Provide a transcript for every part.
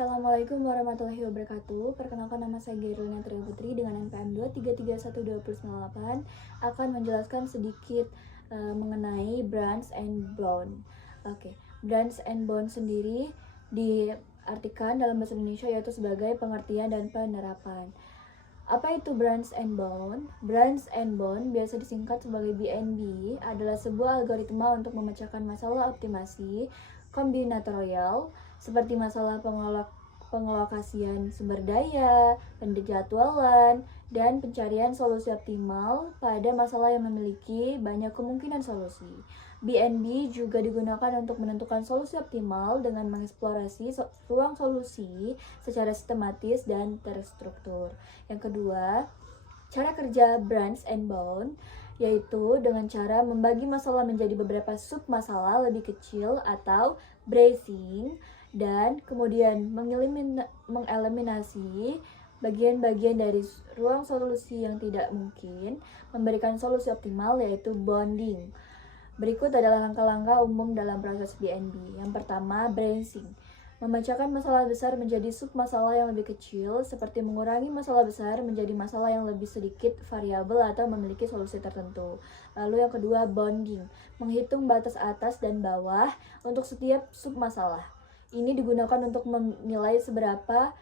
Assalamualaikum warahmatullahi wabarakatuh. Perkenalkan, nama saya Gairulina Tria Putri dengan NPM 2331298 akan menjelaskan sedikit mengenai branch and bond. Branch and bond sendiri diartikan dalam bahasa Indonesia yaitu sebagai pengertian dan penerapan. Apa itu branch and bond? Branch and bond biasa disingkat sebagai BNB adalah sebuah algoritma untuk memecahkan masalah optimasi kombinatorial seperti masalah pengelokasian sumber daya, penjadwalan, dan pencarian solusi optimal pada masalah yang memiliki banyak kemungkinan solusi. BNB juga digunakan untuk menentukan solusi optimal dengan mengeksplorasi ruang solusi secara sistematis dan terstruktur. Yang kedua, cara kerja branch and bond yaitu dengan cara membagi masalah menjadi beberapa sub masalah lebih kecil atau bracing, dan kemudian mengeliminasi bagian-bagian dari ruang solusi yang tidak mungkin memberikan solusi optimal yaitu bonding. Berikut adalah langkah-langkah umum dalam proses BNB. Yang pertama, bracing. Memecahkan masalah besar menjadi sub-masalah yang lebih kecil, seperti mengurangi masalah besar menjadi masalah yang lebih sedikit variabel atau memiliki solusi tertentu. Lalu yang kedua, bonding. Menghitung batas atas dan bawah untuk setiap sub-masalah. Ini digunakan untuk menilai seberapa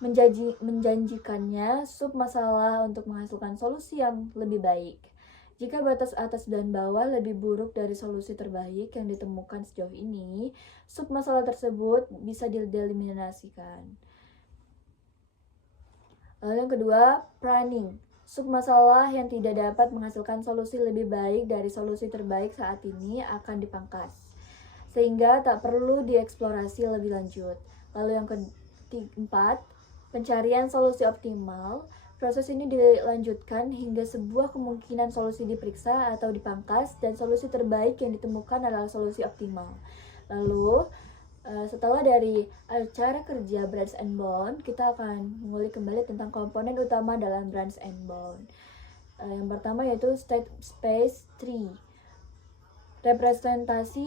menjanjikannya sub-masalah untuk menghasilkan solusi yang lebih baik. Jika batas atas dan bawah lebih buruk dari solusi terbaik yang ditemukan sejauh ini, sub-masalah tersebut bisa dieliminasikan. Lalu yang kedua, pruning. Sub-masalah yang tidak dapat menghasilkan solusi lebih baik dari solusi terbaik saat ini akan dipangkas, sehingga tak perlu dieksplorasi lebih lanjut. Lalu yang keempat, pencarian solusi optimal. Proses ini dilanjutkan hingga sebuah kemungkinan solusi diperiksa atau dipangkas dan solusi terbaik yang ditemukan adalah solusi optimal. Lalu, setelah dari cara kerja branch and bond, kita akan mengulik kembali tentang komponen utama dalam branch and bond. Yang pertama yaitu state space tree. Representasi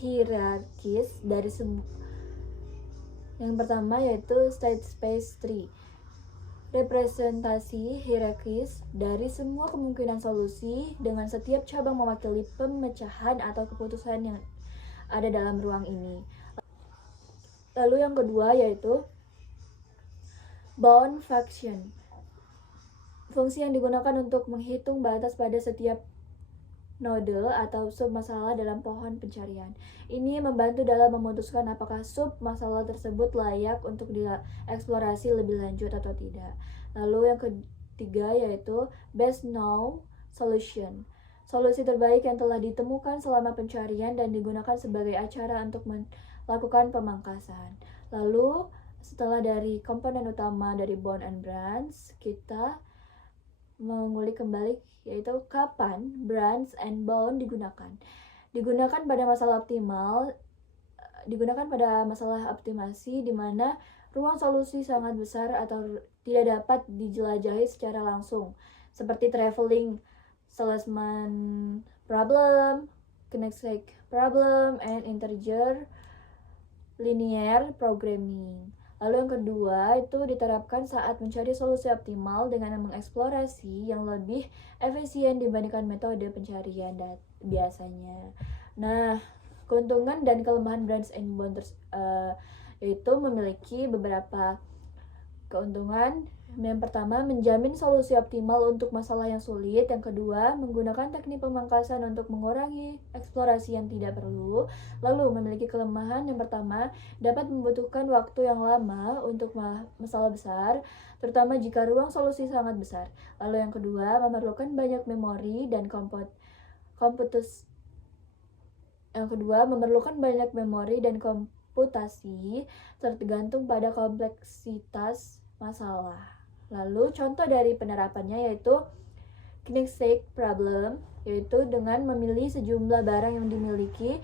hierarkis dari yang pertama yaitu state space tree. Representasi hierarkis dari semua kemungkinan solusi dengan setiap cabang mewakili pemecahan atau keputusan yang ada dalam ruang ini. Lalu yang kedua yaitu bound function. Fungsi yang digunakan untuk menghitung batas pada setiap node atau sub-masalah dalam pohon pencarian. Ini membantu dalam memutuskan apakah sub-masalah tersebut layak untuk dieksplorasi lebih lanjut atau tidak. Lalu yang ketiga yaitu best known solution. Solusi terbaik yang telah ditemukan selama pencarian dan digunakan sebagai acara untuk melakukan pemangkasan. Lalu setelah dari komponen utama dari bond and branch, kita mengulik kembali yaitu kapan branch and bond digunakan. Digunakan pada masalah optimasi di mana ruang solusi sangat besar atau tidak dapat dijelajahi secara langsung, seperti traveling salesman problem, kinetic problem, and integer linear programming. Lalu yang kedua itu diterapkan saat mencari solusi optimal dengan mengeksplorasi yang lebih efisien dibandingkan metode pencarian biasanya. Nah, keuntungan dan kelemahan branch and bond yaitu memiliki beberapa keuntungan. Yang pertama, menjamin solusi optimal untuk masalah yang sulit. Yang kedua, menggunakan teknik pemangkasan untuk mengurangi eksplorasi yang tidak perlu. Lalu, memiliki kelemahan. Yang pertama, dapat membutuhkan waktu yang lama untuk masalah besar, terutama jika ruang solusi sangat besar. Lalu yang kedua, memerlukan banyak memori dan komputasi tergantung pada kompleksitas masalah. Lalu contoh dari penerapannya yaitu kinetic problem, yaitu dengan memilih sejumlah barang yang memiliki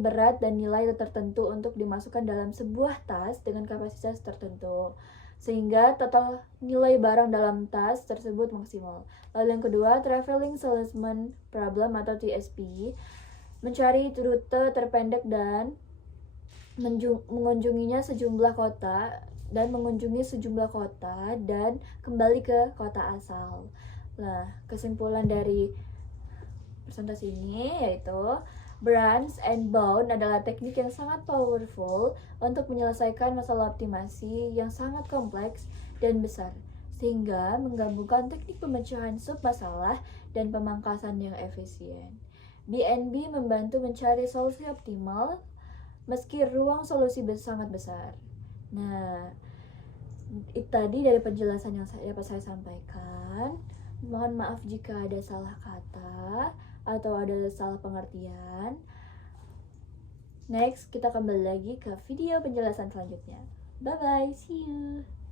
berat dan nilai tertentu untuk dimasukkan dalam sebuah tas dengan kapasitas tertentu. sehingga total nilai barang dalam tas tersebut maksimal. Lalu yang kedua, traveling salesman problem atau TSP, mencari rute terpendek dan mengunjungi sejumlah kota dan kembali ke kota asal. Nah, kesimpulan dari presentasi ini yaitu Branch and Bound adalah teknik yang sangat powerful untuk menyelesaikan masalah optimasi yang sangat kompleks dan besar, sehingga menggabungkan teknik pemecahan submasalah dan pemangkasan yang efisien. BNB membantu mencari solusi optimal meski ruang solusi sangat besar. Nah, itu tadi dari penjelasan yang dapat saya sampaikan. Mohon maaf jika ada salah kata atau ada salah pengertian. Next, kita kembali lagi ke video penjelasan selanjutnya. Bye-bye, see you!